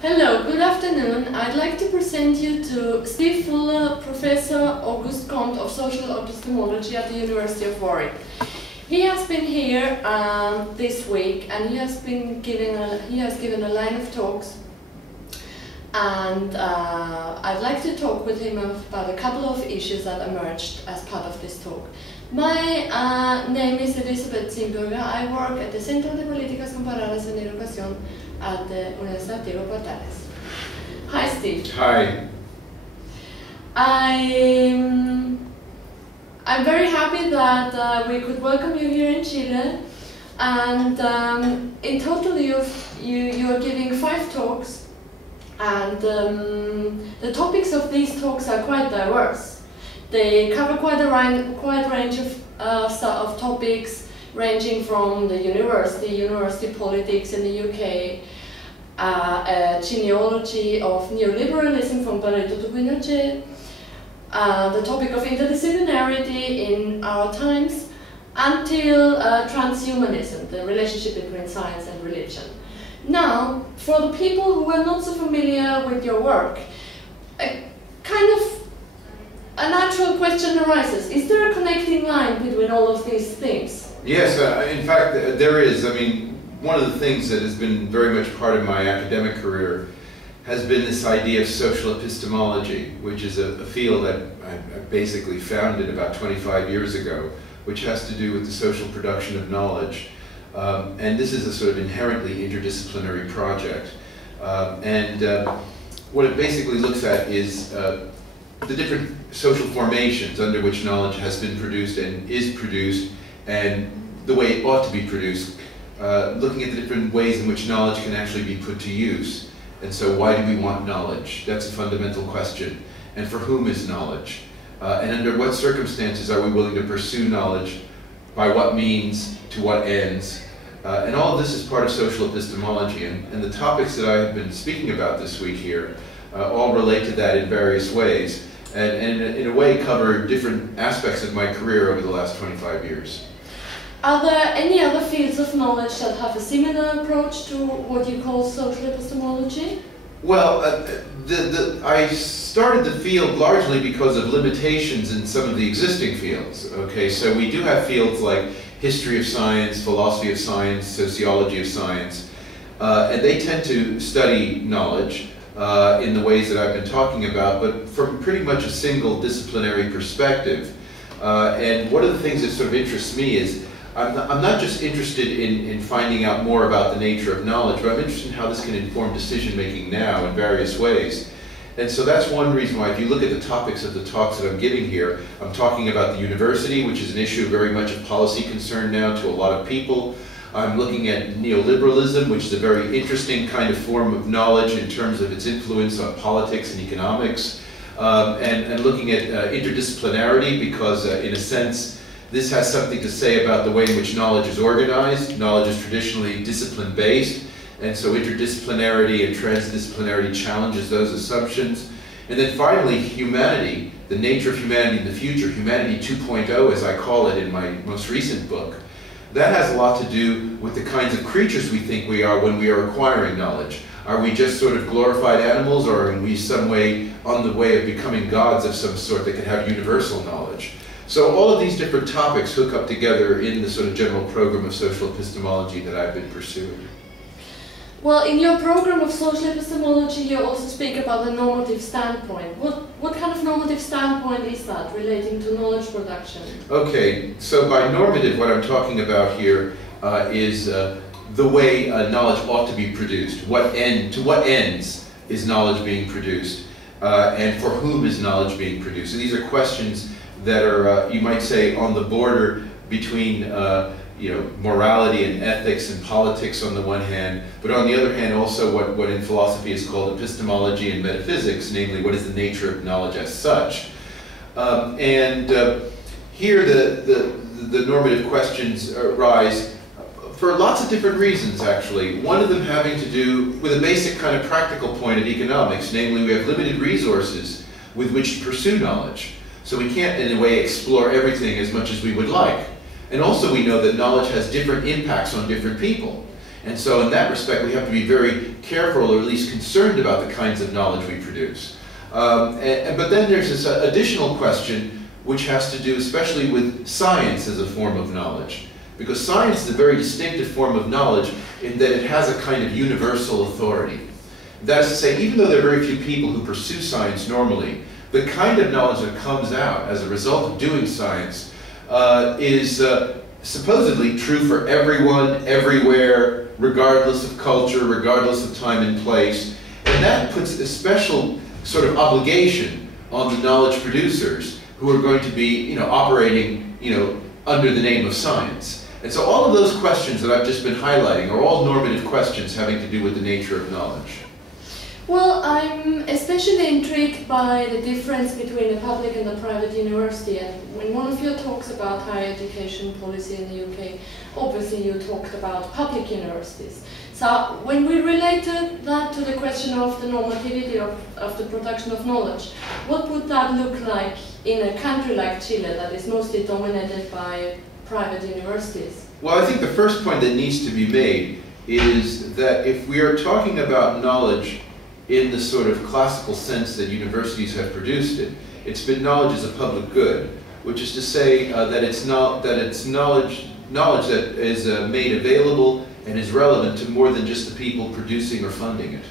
Hello, good afternoon. I'd like to present you to Steve Fuller, Professor August Comte of Social Epistemology at the University of Warwick. He has been here this week, and he has given a line of talks, and I'd like to talk with him about a couple of issues that emerged as part of this talk. My name is Elisabeth Simburger. I work at the Centro de Políticas Comparadas en Educación at the Universidad de Warwick. Hi, Steve. Hi. I'm very happy that we could welcome you here in Chile, and in total you are giving 5 talks, and the topics of these talks are quite diverse. They cover quite a range of topics, ranging from the university politics in the UK, a genealogy of neoliberalism from Pareto to Pinochet, the topic of interdisciplinarity in our times, until transhumanism, the relationship between science and religion. Now, for the people who are not so familiar with your work, a natural question arises. Is there a connecting line between all of these things? Yes, in fact, there is. I mean, one of the things that has been very much part of my academic career has been this idea of social epistemology, which is a field that I basically founded about 25 years ago, which has to do with the social production of knowledge. And this is a sort of inherently interdisciplinary project. What it basically looks at is the different social formations under which knowledge has been produced and is produced, and the way it ought to be produced, looking at the different ways in which knowledge can actually be put to use. And so why do we want knowledge? That's a fundamental question. And for whom is knowledge? And under what circumstances are we willing to pursue knowledge? By what means? To what ends? And all of this is part of social epistemology. And the topics that I have been speaking about this week here all relate to that in various ways, and in a way cover different aspects of my career over the last 25 years. Are there any other fields of knowledge that have a similar approach to what you call social epistemology? Well, I started the field largely because of limitations in some of the existing fields. Okay, so we do have fields like history of science, philosophy of science, sociology of science, and they tend to study knowledge in the ways that I've been talking about, but from pretty much a single disciplinary perspective. And one of the things that sort of interests me is I'm not just interested in finding out more about the nature of knowledge, but I'm interested in how this can inform decision-making now in various ways. And so that's one reason why, if you look at the topics of the talks that I'm giving here, I'm talking about the university, which is an issue very much of policy concern now to a lot of people. I'm looking at neoliberalism, which is a very interesting kind of form of knowledge in terms of its influence on politics and economics. And looking at interdisciplinarity, because in a sense, this has something to say about the way in which knowledge is organized. Knowledge is traditionally discipline-based, and so interdisciplinarity and transdisciplinarity challenges those assumptions. And then finally, humanity, the nature of humanity in the future, humanity 2.0 as I call it in my most recent book. That has a lot to do with the kinds of creatures we think we are when we are acquiring knowledge. Are we just sort of glorified animals, or are we some way on the way of becoming gods of some sort that can have universal knowledge? So all of these different topics hook up together in the sort of general program of social epistemology that I've been pursuing. Well, in your program of social epistemology, you also speak about the normative standpoint. What kind of normative standpoint is that relating to knowledge production? Okay, so by normative, what I'm talking about here is the way knowledge ought to be produced. To what ends is knowledge being produced? And for whom is knowledge being produced? So these are questions that are, you might say, on the border between morality and ethics and politics on the one hand, but on the other hand also what in philosophy is called epistemology and metaphysics, namely what is the nature of knowledge as such. Here the normative questions arise for lots of different reasons, actually. One of them having to do with a basic kind of practical point of economics, namely we have limited resources with which to pursue knowledge. So we can't, in a way, explore everything as much as we would like. And also we know that knowledge has different impacts on different people. And so in that respect, we have to be very careful, or at least concerned about the kinds of knowledge we produce. But then there's this additional question which has to do especially with science as a form of knowledge. Because science is a very distinctive form of knowledge in that it has a kind of universal authority. That is to say, even though there are very few people who pursue science normally, the kind of knowledge that comes out as a result of doing science is supposedly true for everyone, everywhere, regardless of culture, regardless of time and place. And that puts a special sort of obligation on the knowledge producers who are going to be, operating, under the name of science. And so all of those questions that I've just been highlighting are all normative questions having to do with the nature of knowledge. Well, I'm especially intrigued by the difference between the public and the private university. And when one of your talks about higher education policy in the UK, obviously you talked about public universities. So when we related that to the question of the normativity of the production of knowledge, what would that look like in a country like Chile that is mostly dominated by private universities? Well, I think the first point that needs to be made is that if we are talking about knowledge in the sort of classical sense that universities have produced it, it's been knowledge as a public good, which is to say that it's knowledge that is made available and is relevant to more than just the people producing or funding it.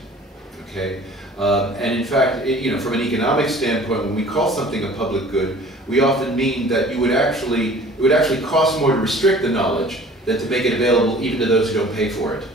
Okay, and in fact, from an economic standpoint, when we call something a public good, we often mean that it would actually cost more to restrict the knowledge than to make it available even to those who don't pay for it.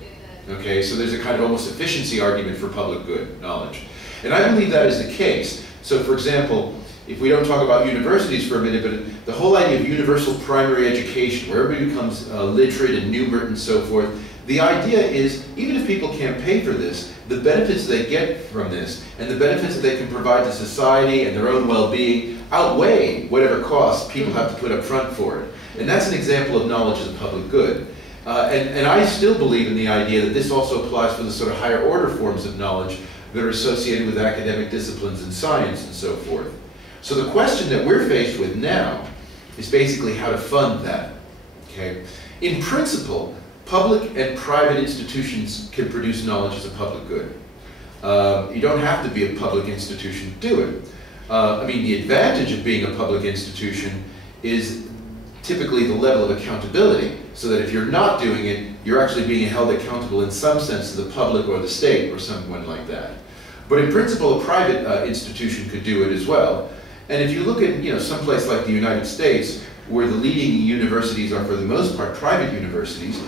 Okay, so there's a kind of almost efficiency argument for public good knowledge. And I believe that is the case. So for example, if we don't talk about universities for a minute, but the whole idea of universal primary education, where everybody becomes literate and numerate and so forth, the idea is, even if people can't pay for this, the benefits they get from this and the benefits that they can provide to society and their own well-being outweigh whatever costs people have to put up front for it. And that's an example of knowledge as a public good. And I still believe in the idea that this also applies for the sort of higher order forms of knowledge that are associated with academic disciplines and science and so forth. So the question that we're faced with now is basically how to fund that. Okay? In principle, public and private institutions can produce knowledge as a public good. You don't have to be a public institution to do it. I mean, the advantage of being a public institution is typically the level of accountability, so that if you're not doing it, you're actually being held accountable in some sense to the public or the state or someone like that. But in principle, a private institution could do it as well. And if you look at some place like the United States, where the leading universities are for the most part private universities,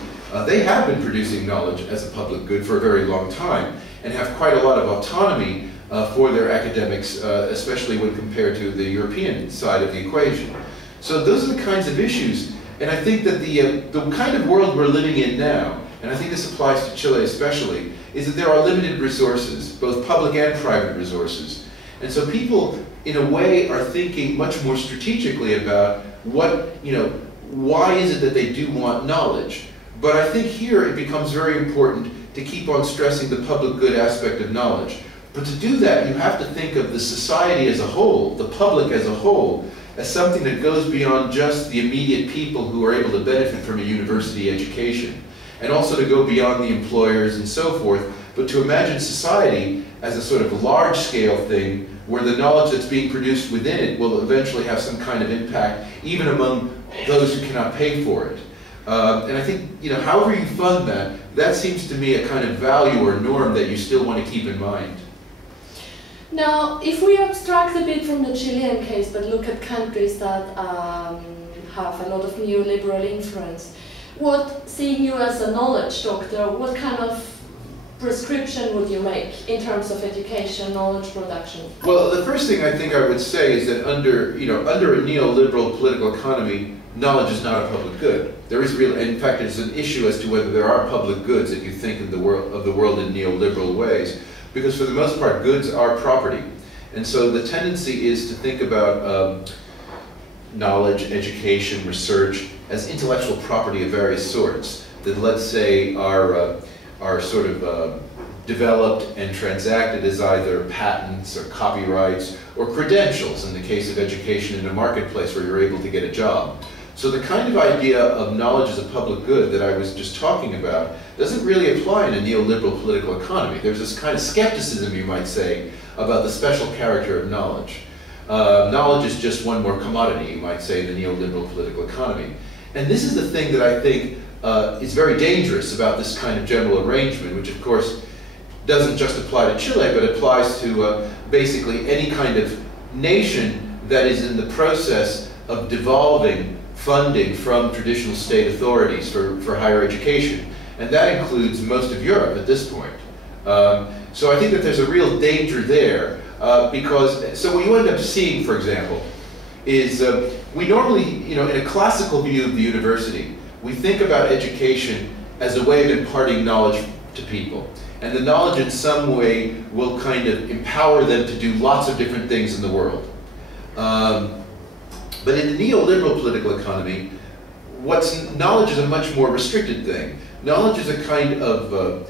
they have been producing knowledge as a public good for a very long time and have quite a lot of autonomy for their academics, especially when compared to the European side of the equation. So those are the kinds of issues, and I think that the kind of world we're living in now, and I think this applies to Chile especially, is that there are limited resources, both public and private resources. And so people, in a way, are thinking much more strategically about why is it that they do want knowledge? But I think here it becomes very important to keep on stressing the public good aspect of knowledge. But to do that, you have to think of the society as a whole, the public as a whole, as something that goes beyond just the immediate people who are able to benefit from a university education, and also to go beyond the employers and so forth, but to imagine society as a sort of large-scale thing where the knowledge that's being produced within it will eventually have some kind of impact, even among those who cannot pay for it. And I think, however you fund that, that seems to me a kind of value or norm that you still want to keep in mind. Now, if we abstract a bit from the Chilean case, but look at countries that have a lot of neoliberal influence, seeing you as a knowledge doctor, what kind of prescription would you make in terms of education, knowledge production? Well, the first thing I think I would say is that under a neoliberal political economy, knowledge is not a public good. There is in fact, it's an issue as to whether there are public goods if you think of the world in neoliberal ways. Because for the most part, goods are property. And so the tendency is to think about knowledge, education, research as intellectual property of various sorts that, let's say, are sort of developed and transacted as either patents or copyrights or credentials in the case of education in a marketplace where you're able to get a job. So the kind of idea of knowledge as a public good that I was just talking about doesn't really apply in a neoliberal political economy. There's this kind of skepticism, you might say, about the special character of knowledge. Knowledge is just one more commodity, you might say, in the neoliberal political economy. And this is the thing that I think is very dangerous about this kind of general arrangement, which of course doesn't just apply to Chile, but applies to basically any kind of nation that is in the process of devolving funding from traditional state authorities for higher education. And that includes most of Europe at this point. So I think that there's a real danger there because, so what you end up seeing, for example, is we normally, in a classical view of the university, we think about education as a way of imparting knowledge to people. And the knowledge in some way will kind of empower them to do lots of different things in the world. But in the neoliberal political economy, knowledge is a much more restricted thing. Knowledge is a kind of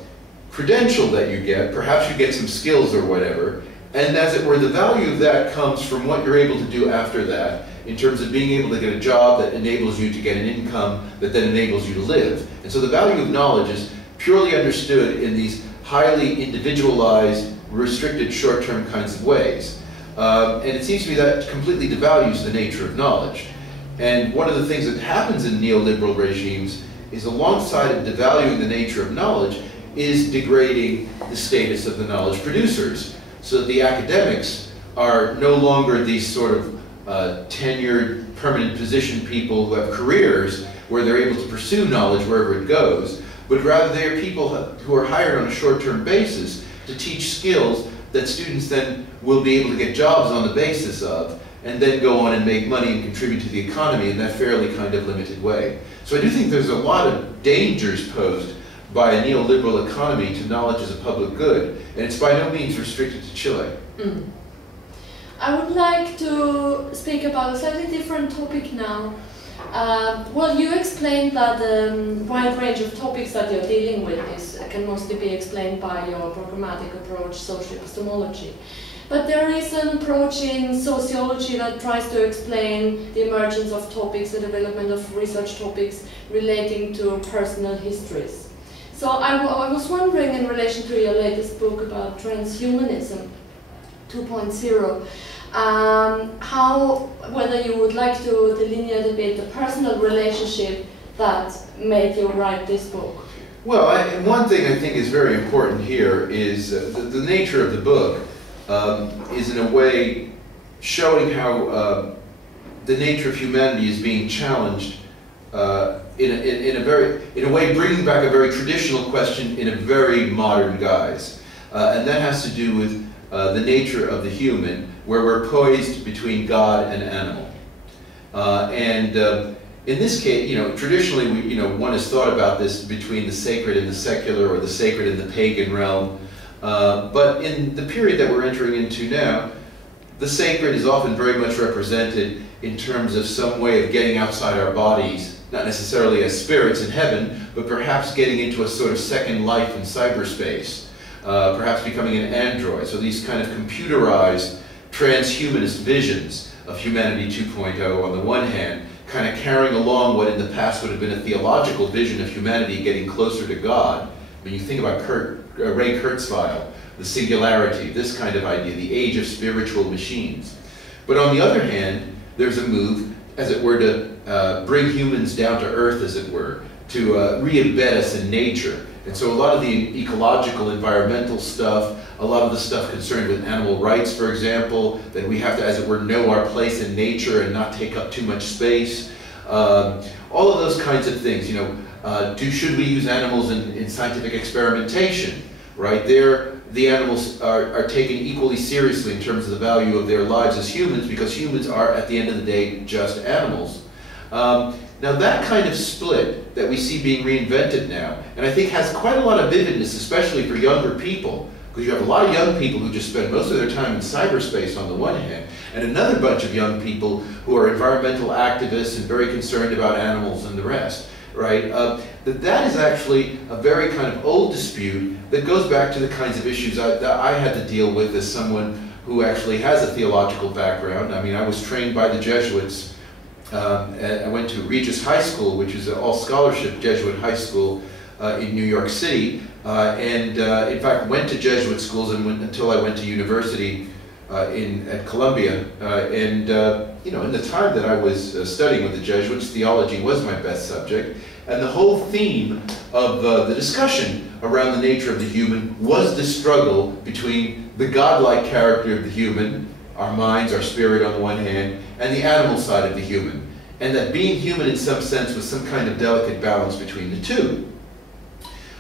credential that you get. Perhaps you get some skills or whatever. And as it were, the value of that comes from what you're able to do after that, in terms of being able to get a job that enables you to get an income that then enables you to live. And so the value of knowledge is purely understood in these highly individualized, restricted short-term kinds of ways. And it seems to me that completely devalues the nature of knowledge. And one of the things that happens in neoliberal regimes is, alongside of devaluing the nature of knowledge, is degrading the status of the knowledge producers. So that the academics are no longer these sort of tenured, permanent position people who have careers where they're able to pursue knowledge wherever it goes, but rather they are people who are hired on a short-term basis to teach skills that students then will be able to get jobs on the basis of, and then go on and make money and contribute to the economy in that fairly kind of limited way. So I do think there's a lot of dangers posed by a neoliberal economy to knowledge as a public good, and it's by no means restricted to Chile. I would like to speak about a slightly different topic now. Well, you explained that the wide range of topics that you're dealing with can mostly be explained by your programmatic approach, social epistemology. But there is an approach in sociology that tries to explain the emergence of topics, the development of research topics relating to personal histories. So I was wondering, in relation to your latest book about transhumanism 2.0, whether you would like to delineate a bit the personal relationship that made you write this book. Well, one thing I think is very important here is the nature of the book is in a way showing how the nature of humanity is being challenged in a way bringing back a very traditional question in a very modern guise. And that has to do with the nature of the human, where we're poised between God and animal. In this case, traditionally, one has thought about this between the sacred and the secular, or the sacred and the pagan realm. But in the period that we're entering into now, the sacred is often very much represented in terms of some way of getting outside our bodies, not necessarily as spirits in heaven, but perhaps getting into a sort of second life in cyberspace, perhaps becoming an android. So these kind of computerized transhumanist visions of humanity 2.0 on the one hand, kind of carrying along what in the past would have been a theological vision of humanity getting closer to God. When you think about Ray Kurzweil, the singularity, this kind of idea, the age of spiritual machines. But on the other hand, there's a move, as it were, to bring humans down to earth, as it were, to re-embed us in nature. And so a lot of the ecological, environmental stuff, a lot of the stuff concerned with animal rights, for example, that we have to, as it were, know our place in nature and not take up too much space. All of those kinds of things, should we use animals in scientific experimentation, right? The animals are taken equally seriously in terms of the value of their lives as humans, because humans are, at the end of the day, just animals. Now that kind of split that we see being reinvented now, and I think has quite a lot of vividness, especially for younger people, because you have a lot of young people who just spend most of their time in cyberspace on the one hand, and another bunch of young people who are environmental activists and very concerned about animals and the rest, right? That is actually a very kind of old dispute that goes back to the kinds of issues that I had to deal with as someone who actually has a theological background. I mean, I was trained by the Jesuits I went to Regis High School, which is an all-scholarship Jesuit high school in New York City, and in fact went to Jesuit schools until I went to university at Columbia. You know, in the time that I was studying with the Jesuits, theology was my best subject, and the whole theme of the discussion around the nature of the human was the struggle between the godlike character of the human, our minds, our spirit on the one hand, and the animal side of the human, and that being human in some sense was some kind of delicate balance between the two.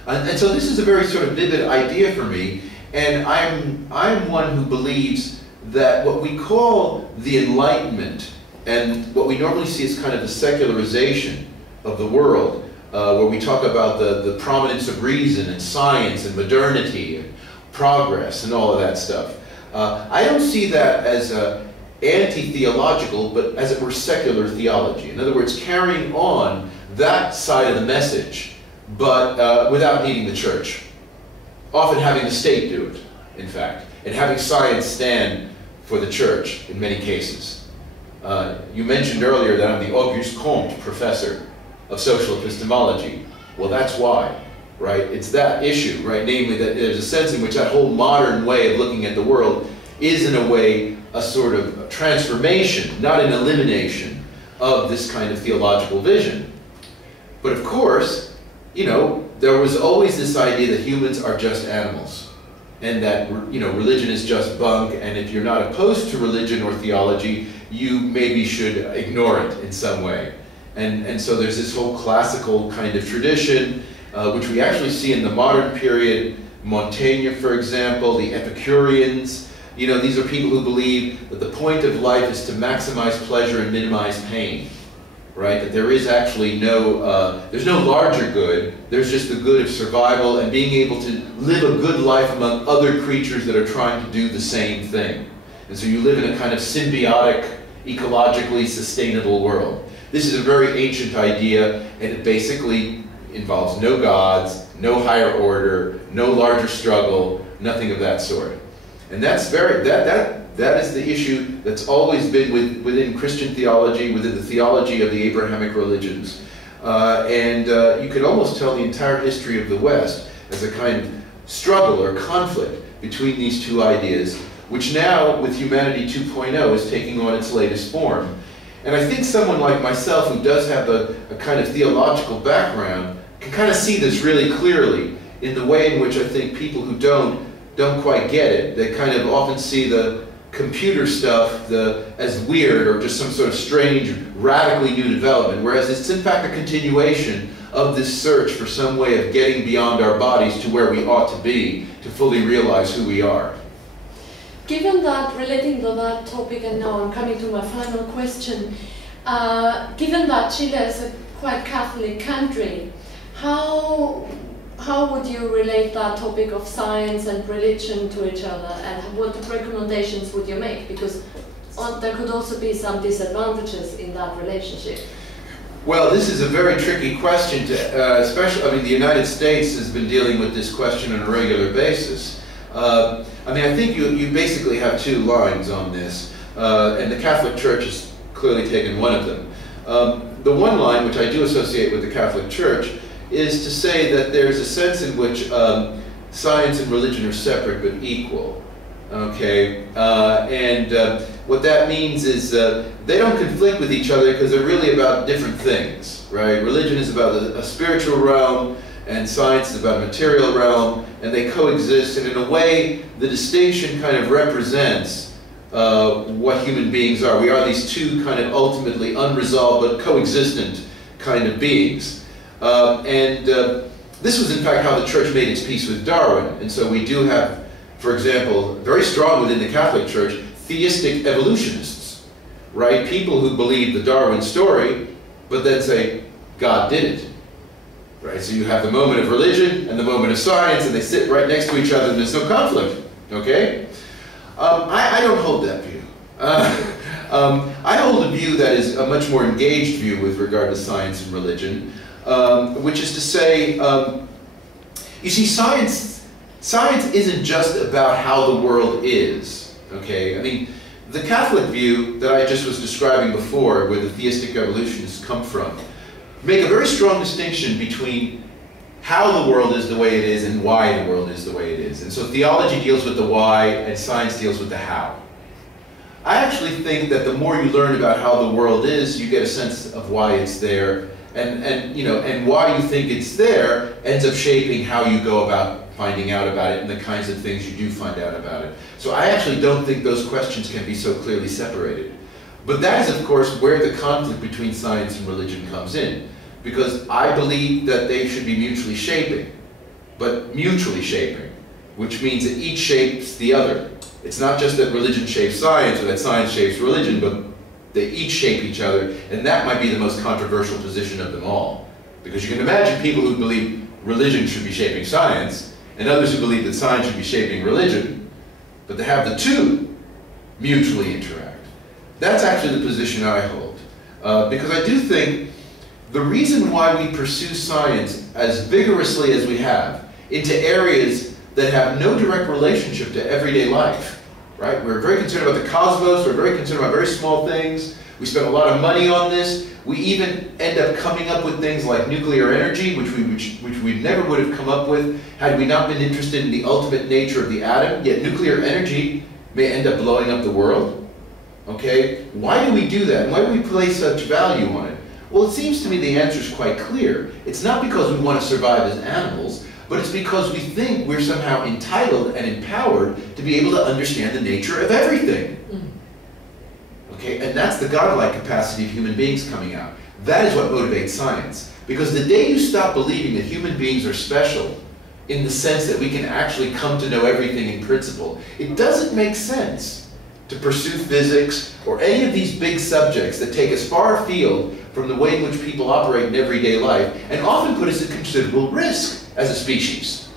And so this is a very sort of vivid idea for me, and I'm one who believes that what we call the Enlightenment, and what we normally see as kind of the secularization of the world, where we talk about the prominence of reason and science and modernity and progress and all of that stuff. I don't see that as anti-theological, but as it were secular theology. In other words, carrying on that side of the message, but without needing the church. Often having the state do it, in fact, and having science stand for the church in many cases. You mentioned earlier that I'm the Auguste Comte professor of social epistemology. Well, that's why, right? It's that issue, right? Namely that there's a sense in which that whole modern way of looking at the world is, in a way, a sort of transformation, not an elimination, of this kind of theological vision. But of course, you know, there was always this idea that humans are just animals, and that, you know, religion is just bunk, and if you're not opposed to religion or theology, you maybe should ignore it in some way. And so there's this whole classical kind of tradition, which we actually see in the modern period. Montaigne, for example, the Epicureans, you know, these are people who believe that the point of life is to maximize pleasure and minimize pain, right? That there is actually there's no larger good, there's just the good of survival and being able to live a good life among other creatures that are trying to do the same thing. And so you live in a kind of symbiotic, ecologically sustainable world. This is a very ancient idea, and it basically involves no gods, no higher order, no larger struggle, nothing of that sort. And that's that is the issue that's always been within Christian theology, within the theology of the Abrahamic religions. You could almost tell the entire history of the West as a kind of struggle or conflict between these two ideas, which now, with Humanity 2.0, is taking on its latest form. And I think someone like myself, who does have a kind of theological background, can kind of see this really clearly in the way in which I think people who don't quite get it. They kind of often see the computer stuff as weird or just some sort of strange, radically new development, whereas it's in fact a continuation of this search for some way of getting beyond our bodies to where we ought to be to fully realize who we are. Given that, relating to that topic, and now I'm coming to my final question, given that Chile is a quite Catholic country, how would you relate that topic of science and religion to each other, and what recommendations would you make? Because there could also be some disadvantages in that relationship. Well, this is a very tricky question, especially, I mean, the United States has been dealing with this question on a regular basis. I mean, I think you basically have two lines on this, and the Catholic Church has clearly taken one of them. The one line, which I do associate with the Catholic Church, is to say that there's a sense in which science and religion are separate but equal. Okay, what that means is they don't conflict with each other because they're really about different things, right? Religion is about a spiritual realm, and science is about a material realm, and they coexist, and in a way, the distinction kind of represents what human beings are. We are these two kind of ultimately unresolved but coexistent kind of beings. This was in fact how the Church made its peace with Darwin, and so we do have, for example, very strong within the Catholic Church, theistic evolutionists, right? People who believe the Darwin story, but then say, God did it. Right, so you have the moment of religion and the moment of science, and they sit right next to each other, and there's no conflict. Okay, I don't hold that view. I hold a view that is a much more engaged view with regard to science and religion, which is to say, you see, science isn't just about how the world is. Okay, I mean, the Catholic view that I just was describing before, where the theistic evolutionists come from, make a very strong distinction between how the world is the way it is and why the world is the way it is. And so theology deals with the why and science deals with the how. I actually think that the more you learn about how the world is, you get a sense of why it's there, and why you think it's there ends up shaping how you go about finding out about it and the kinds of things you do find out about it. So I actually don't think those questions can be so clearly separated. But that is, of course, where the conflict between science and religion comes in. Because I believe that they should be mutually shaping, but mutually shaping, which means that each shapes the other. It's not just that religion shapes science or that science shapes religion, but they each shape each other, and that might be the most controversial position of them all. Because you can imagine people who believe religion should be shaping science, and others who believe that science should be shaping religion, but to have the two mutually interact. That's actually the position I hold. Because I do think the reason why we pursue science as vigorously as we have into areas that have no direct relationship to everyday life, right? We're very concerned about the cosmos, we're very concerned about very small things, we spend a lot of money on this, we even end up coming up with things like nuclear energy, which we never would have come up with had we not been interested in the ultimate nature of the atom, yet nuclear energy may end up blowing up the world, okay? Why do we do that, and why do we place such value on it? Well, it seems to me the answer is quite clear. It's not because we want to survive as animals, but it's because we think we're somehow entitled and empowered to be able to understand the nature of everything. Okay, and that's the godlike capacity of human beings coming out. That is what motivates science. Because the day you stop believing that human beings are special, in the sense that we can actually come to know everything in principle, it doesn't make sense to pursue physics or any of these big subjects that take us far afield from the way in which people operate in everyday life, and often put us at considerable risk as a species.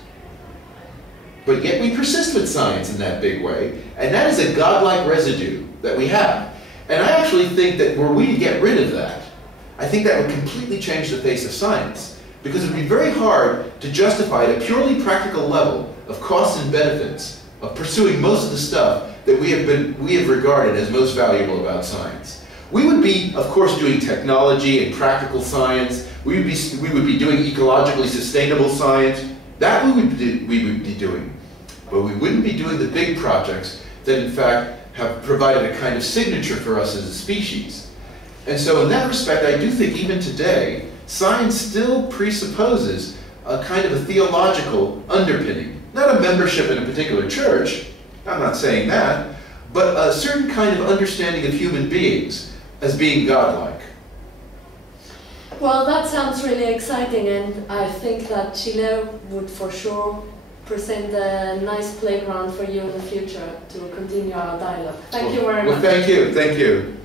But yet we persist with science in that big way, and that is a godlike residue that we have. And I actually think that were we to get rid of that, I think that would completely change the face of science, because it would be very hard to justify at a purely practical level of costs and benefits of pursuing most of the stuff that we have regarded as most valuable about science. We would be, of course, doing technology and practical science. We would be doing ecologically sustainable science. That we would be doing. But we wouldn't be doing the big projects that, in fact, have provided a kind of signature for us as a species. And so in that respect, I do think even today, science still presupposes a kind of a theological underpinning. Not a membership in a particular church, I'm not saying that, but a certain kind of understanding of human beings as being godlike. Well, that sounds really exciting, and I think that Chile would for sure present a nice playground for you in the future to continue our dialogue. Thank you very much. Well, thank you.